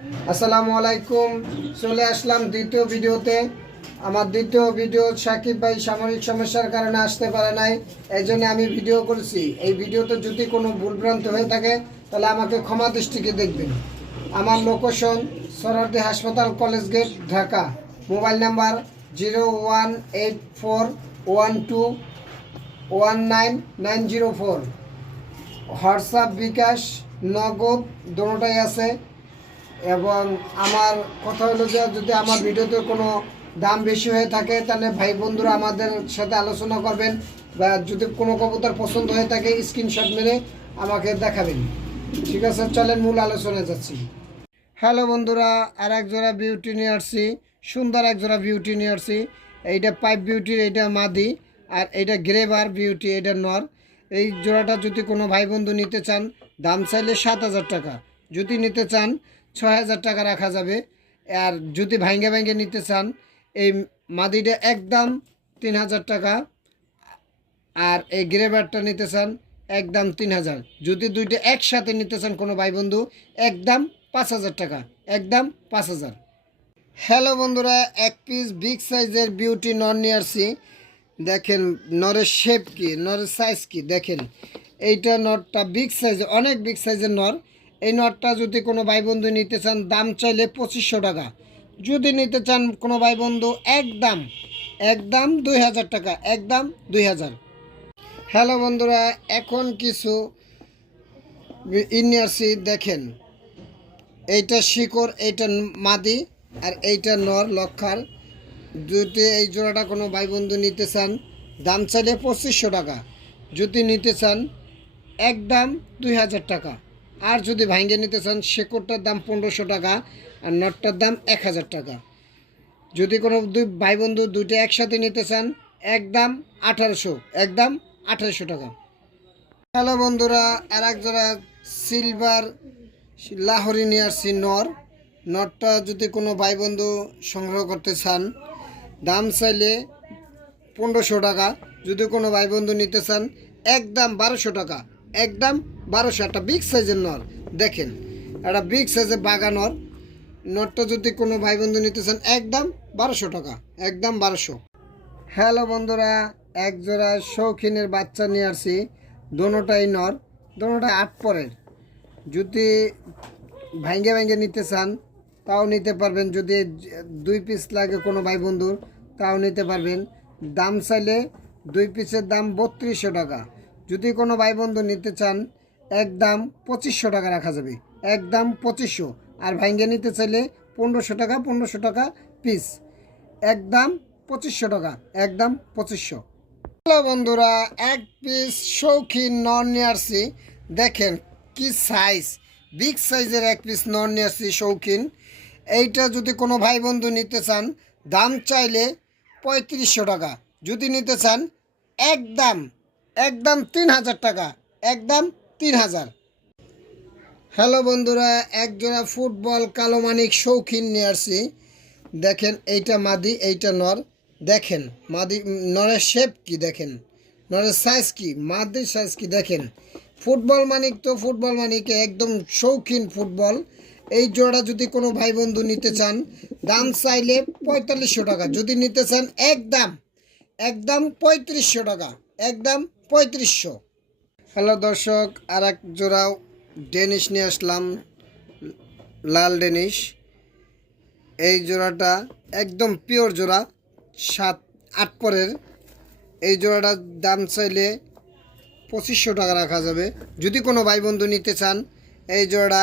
আসসালামু আলাইকুম। চলে আসলাম দ্বিতীয় ভিডিওতে। আমার দ্বিতীয় ভিডিও সাকিব ভাই সামরিক সমস্যার কারণে আসতে পারে নাই এই জন্য আমি ভিডিও করেছি। এই ভিডিওতে যদি কোনো ভুলভ্রান্ত হয়ে থাকে, তাহলে আমাকে ক্ষমা দৃষ্টিকে দেখবেন। আমার লোকেশন সরারদি হাসপাতাল college gate, Dhaka. Mobile number zero one eight four one two one nine nine zero four. WhatsApp bKash Nagad দুটোটাই আছে। এবং আমার কথা হলো যে যদি আমার ভিডিওতে কোনো দাম বেশি হয়ে থাকে, তাহলে ভাই বন্ধুরা আমাদের সাথে আলোচনা করবেন বা যদি কোনো কবুতর পছন্দ হয়ে থাকে স্ক্রিনশট মেরে আমাকে দেখাবেন। ঠিক আছে, চলেন মূল আলোচনায় যাচ্ছি। হ্যালো বন্ধুরা, আর এক জোড়া বিউটি নিয়ে আসছি, সুন্দর এক জোড়া বিউটি নিয়ে আসছি। এইটা পাইপ বিউটির এইটা মাদি, আর এইটা গ্রেভার বিউটি এটা নর। এই জোড়াটা যদি কোনো ভাই বন্ধু নিতে চান, দাম চাইলে সাত হাজার টাকা। যদি নিতে চান ছয় হাজার টাকা রাখা যাবে। আর যদি ভাঙ্গে ভাঙ্গে নিতে চান, এই মাদিটা একদম তিন হাজার টাকা। আর এই গ্রেভারটা নিতে চান, একদম তিন হাজার। যদি দুইটা একসাথে নিতে চান কোনো ভাই বন্ধু একদম পাঁচ হাজার টাকা। একদম পাঁচ হাজার। হ্যালো বন্ধুরা, এক পিস বিগ সাইজের বিউটি নর নিয়ে আসছি। দেখেন নরের শেপ কি, নরের সাইজ কি, দেখেন। এইটা নটটা বিগ সাইজের অনেক বিগ সাইজের নর। এই নটটা যদি কোনো ভাই বন্ধু নিতে চান, দাম চাইলে পঁচিশশো টাকা। যদি নিতে চান কোনো ভাই বন্ধু একদম একদম দুই হাজার টাকা একদম দুই হাজার। হ্যালো বন্ধুরা, এখন কিছু ইনিয়ার্সি দেখেন। এইটা শিকড়, এইটা মাদি আর এইটা নর, লক্ষার। যদি এই জোড়াটা কোনো ভাই বন্ধু নিতে চান, দাম চাইলে পঁচিশশো টাকা। যদি নিতে চান একদম দুই হাজার টাকা। আর যদি ভাঙ্গে নিতে চান, শেকড়টার দাম পনেরোশো টাকা আর নটটার দাম এক হাজার টাকা। যদি কোনো দুই ভাই বন্ধু দুইটা একসাথে নিতে চান একদম আঠারোশো একদম আঠারোশো টাকা। হ্যালো বন্ধুরা, আর এক জোড়া সিলভার লাহরি নিয়ে আসছি নর। নটটা যদি কোনো ভাই বন্ধু সংগ্রহ করতে চান, দাম চাইলে পনেরোশো টাকা। যদি কোনো ভাই বন্ধু নিতে চান একদম বারোশো টাকা। একদম বারোশো, একটা বিগ সাইজের নর। দেখেন, একটা বিগ সাইজের বাগা নর। নটটা যদি কোনো ভাই বন্ধু নিতে চান একদম বারোশো টাকা একদম বারোশো। হ্যালো বন্ধুরা, এক জোড়া শৌখিনের বাচ্চা নিয়ে আসছি। দোনোটাই নর, দোনোটাই আট পরের। যদি ভাঙ্গে ভাঙ্গে নিতে চান, তাও নিতে পারবেন। যদি দুই পিস লাগে কোনো ভাই বন্ধুর তাও নিতে পারবেন। দাম চাইলে দুই পিসের দাম বত্রিশশো টাকা। যদি কোনো ভাই বন্ধু নিতে চান, একদম পঁচিশশো টাকা রাখা যাবে। একদম পঁচিশশো। আর ভাঙ্গে নিতে চাইলে পনেরোশো টাকা পনেরোশো টাকা পিস। একদম পঁচিশশো টাকা, একদম পঁচিশশো। হ্যালো বন্ধুরা, এক পিস শৌখিন নন নিয়ে দেখেন কি সাইজ বিগ সাইজের এক পিস নন নিয়ে আসছি শৌখিন। এইটা যদি কোনো ভাই বন্ধু নিতে চান, দাম চাইলে পঁয়ত্রিশশো টাকা। যদি নিতে চান, একদম একদম তিন হাজার টাকা একদম তিন হাজার। হ্যালো বন্ধুরা এক জোড়া ফুটবল কালো মানিক শৌখিন নিয়ে আসছি। দেখেন, এইটা মাদি, এইটা নর। দেখেন, মাদি, নরের শেপ কি দেখেন? নরের সাইজ কি? মাদির সাইজ কি দেখেন? ফুটবল মানিক তো ফুটবল মানিক একদম শৌখিন ফুটবল। এই জোড়া যদি কোনো ভাই বন্ধু নিতে চান, দাম চাইলে পঁয়তাল্লিশশো টাকা। যদি নিতে চান একদম একদম পঁয়ত্রিশশো টাকা একদম পঁয়ত্রিশশো। হ্যালো দর্শক আর এক জোড়া ডেনিশ নিয়ে আসলাম, লাল ডেনিশ এই জোড়াটা একদম পিওর জোড়া, সাত, আট পরের। এই জোড়াটার দাম চাইলে পঁচিশশো টাকা রাখা যাবে। যদি কোনো ভাই বন্ধু নিতে চান, এই জোড়া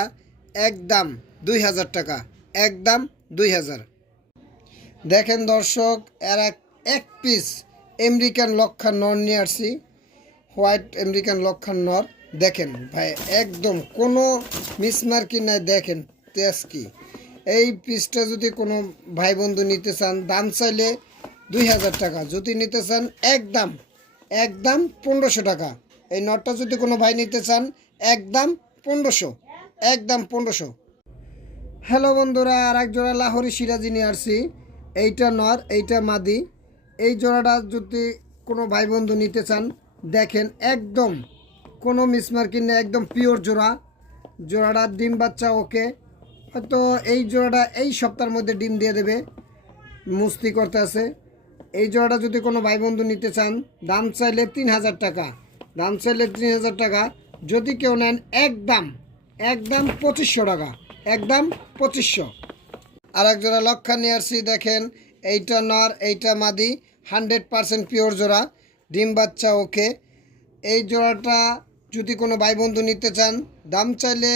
একদম দুই হাজার টাকা, একদম দুই হাজার। দেখেন দর্শক, এর এক এক পিস আমেরিকান লক্ষা নন নিয়ে আসছি। হোয়াইট আমেরিকান লক্ষার নর, দেখেন ভাই, একদম কোনো মিসমার্কি নাই, দেখেন, তেজ কি। এই পিসটা যদি কোনো ভাই বন্ধু নিতে চান, দাম চাইলে দুই হাজার টাকা, যদি নিতে চান, একদম একদম পনেরোশো টাকা। এই নটটা যদি কোনো ভাই নিতে চান, একদম পনেরোশো একদম পনেরোশো। হ্যালো বন্ধুরা আর এক জোড়া লাহোরি সিরাজি নিয়ে আসছি। এইটা নর, এইটা মাদি। এই জোড়াটা যদি কোনো ভাই বন্ধু নিতে চান দেখেন একদম কোনো মিসমার্কিং নেই, একদম পিওর জোড়া। জোড়াটা ডিম বাচ্চা, ওকে। হয়তো এই জোড়াটা এই সপ্তাহের মধ্যে ডিম দিয়ে দেবে। মুস্তি করতে আছে। এই জোড়াটা যদি কোনো ভাই বন্ধু নিতে চান, দাম চাইলে তিন হাজার টাকা। দাম চাইলে তিন হাজার টাকা। যদি কেউ নেন, একদম একদম পঁচিশশো টাকা। একদম পঁচিশশো। আর এক জোড়া লক্ষা নিয়ে আসছি, দেখেন। এইটা নর, এইটা মাদি, হান্ড্রেড পারসেন্ট পিওর জোড়া। ডিম বাচ্চা, ওকে। এই জোড়াটা যদি কোনো ভাই বন্ধু নিতে চান, দাম চাইলে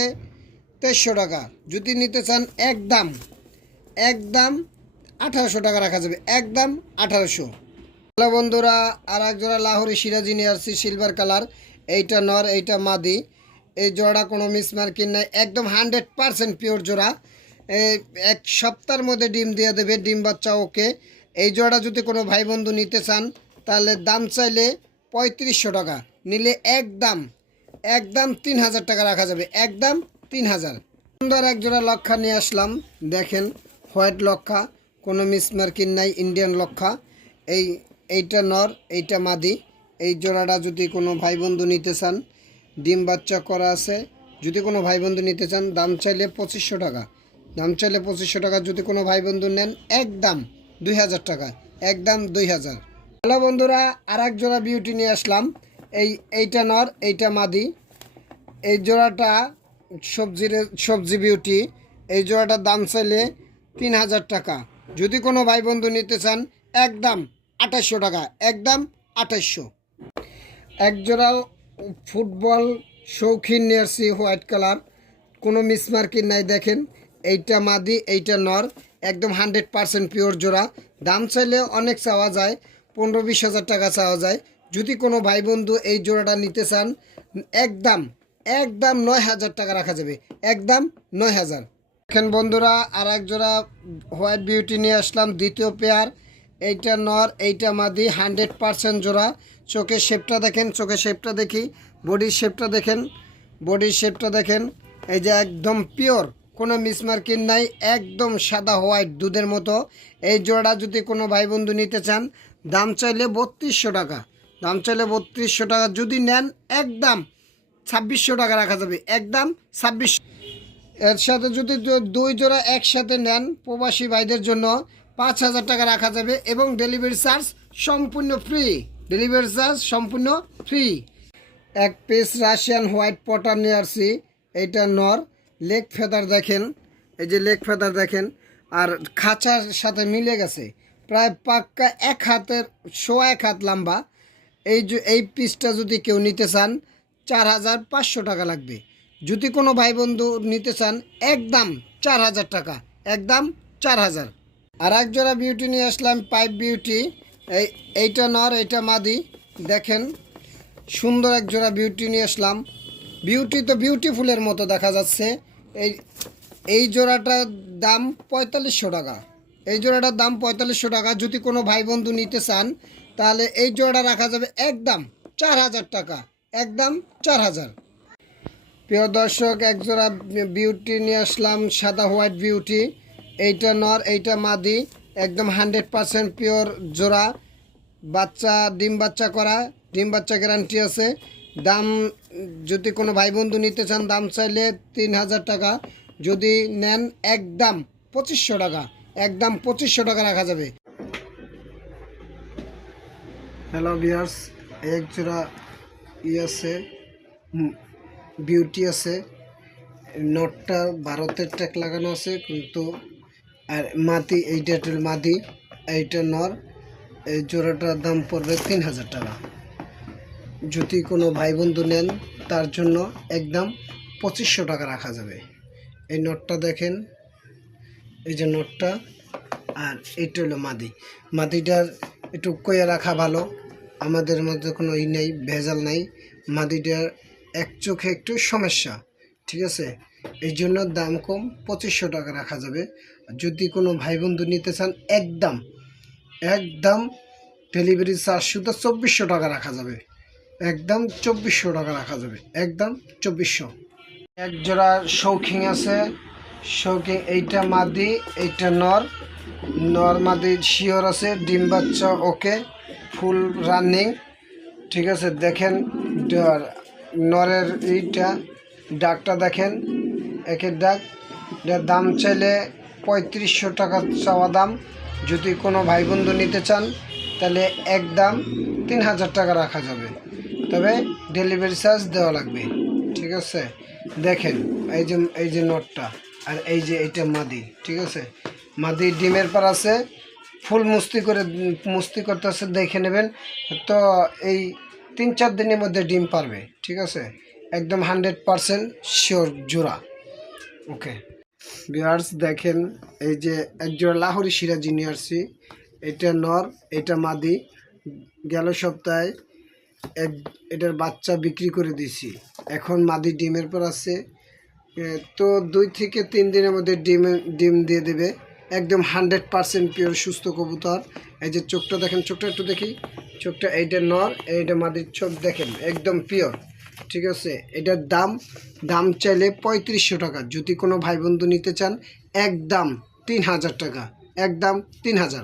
তেইশশো টাকা। যদি নিতে চান, একদম একদম আঠারোশো টাকা রাখা যাবে। একদম আঠারোশো। হ্যালো বন্ধুরা আর এক জোড়া লাহোরি সিরাজি নিয়ে আসছি, সিলভার কালার। এইটা নর, এইটা মাদি। এই জোড়া কোনো মিসমার্কিং নাই, একদম হান্ড্রেড পারসেন্ট পিওর জোড়া। এক সপ্তাহের মধ্যে ডিম দিয়ে দেবে, ডিম বাচ্চা, ওকে। এই জোড়া যদি কোনো ভাই বন্ধু নিতে চান তাহলে দাম চাইলে পঁয়ত্রিশশো টাকা। নিলে এক একদম একদম তিন হাজার টাকা রাখা যাবে। একদম তিন হাজার। সুন্দর এক জোড়া লক্ষা নিয়ে আসলাম। দেখেন, হোয়াইট লক্ষা, কোনো মিসমার্কিং নাই, ইন্ডিয়ান লক্ষা। এই, এইটা নর, এইটা মাদি। এই জোড়াটা যদি কোনো ভাই বন্ধু নিতে চান, ডিম বাচ্চা করা আছে, যদি কোনো ভাই বন্ধু নিতে চান, দাম চাইলে পঁচিশশো টাকা। দাম চাইলে পঁচিশশো টাকা যদি কোনো ভাই বন্ধু নেন একদম দুই হাজার টাকা একদম দুই হাজার। হ্যালো বন্ধুরা আর এক জোড়া বিউটি নিয়ে আসলাম। এই এইটা নর, এইটা মাদি। এই জোড়াটা সবজির, সবজি বিউটি এই জোড়াটার দাম চাইলে তিন হাজার টাকা। যদি কোনো ভাই বন্ধু নিতে চান, একদম আঠাশশো টাকা, একদম আঠাশশো এক জোড়া ফুটবল শৌখিন নিয়ারসি হোয়াইট কালার। কোনো মিসমার্কিং নাই, দেখেন। এইটা মাদি, এইটা নর। একদম হান্ড্রেড পারসেন্ট পিওর জোড়া। দাম চাইলে অনেক চাওয়া যায়। পনেরো বিশ হাজার টাকা চাওয়া যায়। যদি কোনো ভাই বন্ধু এই জোড়াটা নিতে চান, একদম একদম নয় হাজার টাকা রাখা যাবে। একদম নয় হাজার। দেখেন বন্ধুরা আর এক জোড়া হোয়াইট বিউটি নিয়ে আসলাম, দ্বিতীয় পেয়ার। এইটা নর, এইটা মাদি, হান্ড্রেড পারসেন্ট জোড়া। চোখের শেপটা দেখেন, চোখের শেপটা দেখি, বডির শেপটা দেখেন, বডির শেপটা দেখেন। এই যে একদম পিওর, কোনো মিসমার্কিং নাই, একদম সাদা হোয়াইট দুধের মতো। এই জোড়াটা যদি কোনো ভাই বন্ধু নিতে চান দাম চাইলে বত্রিশশো টাকা। দাম চাইলে বত্রিশশো টাকা। যদি নেন একদম ছাব্বিশশো টাকা রাখা যাবে। একদম ছাব্বিশ এর সাথে যদি দুই জোড়া একসাথে নেন প্রবাসী ভাইদের জন্য পাঁচ হাজার টাকা রাখা যাবে এবং ডেলিভারি চার্জ সম্পূর্ণ ফ্রি। ডেলিভারি চার্জ সম্পূর্ণ ফ্রি। এক পিস রাশিয়ান হোয়াইট পটার নিয়ে আসছি। এইটা নর। লেগ ফেদার দেখেন। এই যে লেগ ফেদার দেখেন। আর খাঁচার সাথে মিলে গেছে। প্রায় পাক্কা এক হাতের, সোয়া এক হাত লম্বা। এই যে, এই পিসটা যদি কেউ নিতে চান, চার হাজার পাঁচশো টাকা লাগবে। যদি কোনো ভাই বন্ধু নিতে চান, একদম চার হাজার টাকা, একদম চার হাজার। আর এক জোড়া বিউটি নিয়ে আসলাম পাইপ বিউটি এই, এইটা নর, এইটা মাদি। দেখেন, সুন্দর এক জোড়া বিউটি নিয়ে আসলাম। বিউটি তো বিউটিফুলের মতো দেখা যাচ্ছে। এই এই জোড়াটার দাম পঁয়তাল্লিশশো টাকা। এই জোড়াটার দাম পঁয়তাল্লিশশো টাকা। যদি কোনো ভাই বন্ধু নিতে চান, তাহলে এই জোড়াটা রাখা যাবে একদম চার হাজার টাকা। একদম চার হাজার। প্রিয় দর্শক, এক জোড়া বিউটি নিয়ে আসলাম, সাদা হোয়াইট বিউটি এইটা নর, এইটা মাদি। একদম হান্ড্রেড পারসেন্ট পিওর জোড়া। বাচ্চা, ডিম বাচ্চা করা, ডিম বাচ্চা গ্যারান্টি আছে। দাম, যদি কোনো ভাই বন্ধু নিতে চান, দাম চাইলে তিন হাজার টাকা। যদি নেন, একদম পঁচিশশো টাকা। একদম পঁচিশশো টাকা রাখা যাবে। হ্যালো বিয়ার্স এক জোড়া ই আছে বিউটি আছে, নটটা ভারতের ট্যাক লাগানো আছে, কিন্তু, আর মাদি, এইটা হলো মাদি, এইটা নর, এই জোড়াটার দাম পড়বে তিন হাজার টাকা। যদি কোনো ভাই বন্ধু নেন, তার জন্য একদম পঁচিশশো টাকা রাখা যাবে। এই নটটা দেখেন এই যে নটটা, আর এইটা হলো মাদি। মাদিটার একটু কয়ে রাখা ভালো, আমাদের মধ্যে কোনো ই নেই, ভেজাল নাই। মাদিটার এক চোখে একটু সমস্যা, ঠিক আছে? এই জন্য দাম কম, পঁচিশশো টাকা রাখা যাবে। যদি কোনো ভাই বন্ধু নিতে চান, একদম একদম ডেলিভারি চার্জ শুধু চব্বিশশো টাকা রাখা যাবে। একদম চব্বিশশো টাকা রাখা যাবে, একদম চব্বিশশো। এক জোড়া শৌখিন আছে শৌখিন, এইটা মাদি, এইটা নর। নর মাদি শিওর আছে, ডিম বাচ্চা ওকে, ফুল রানিং। ঠিক আছে, দেখেন নরের এইটা, ডাকটা দেখেন একের ডাক। এটার দাম চাইলে পঁয়ত্রিশশো টাকা চাওয়া দাম। যদি কোনো ভাই বন্ধু নিতে চান, তাহলে এক দাম তিন হাজার টাকা রাখা যাবে। তবে ডেলিভারি চার্জ দেওয়া লাগবে। ঠিক আছে, দেখেন, এই যে এই যে নটটা। আর এই যে এটা মাদি, ঠিক আছে? মাদি ডিমের পর আছে, ফুল মুস্তি করে, মুস্তি করতেছে, দেখে নেবেন। তো এই তিন চার দিনের মধ্যে ডিম পারবে, ঠিক আছে? একদম হান্ড্রেড পারসেন্ট শিওর জোড়া। ওকে। বিয়ার্স দেখেন এই যে একজোড়া লাহোরি সিরাজি নিয়ে এটা নর, এটা মাদি। গেল সপ্তাহে এক, এটার বাচ্চা বিক্রি করে দিছি। এখন মাদি ডিমের পর আছে তো দুই থেকে তিন দিনের মধ্যে ডিম ডিম দিয়ে দেবে। একদম হান্ড্রেড পারসেন্ট পিওর সুস্থ কবুতর। এই যে চোখটা দেখেন, চোখটা একটু দেখি। চোখটা এইটা নর, এইটা মাদির চোখ দেখেন, একদম পিওর। ঠিক আছে? এটার দাম দাম চাইলে পঁয়ত্রিশশো টাকা। যদি কোনো ভাই বন্ধু নিতে চান, একদম তিন হাজার টাকা। একদম তিন হাজার।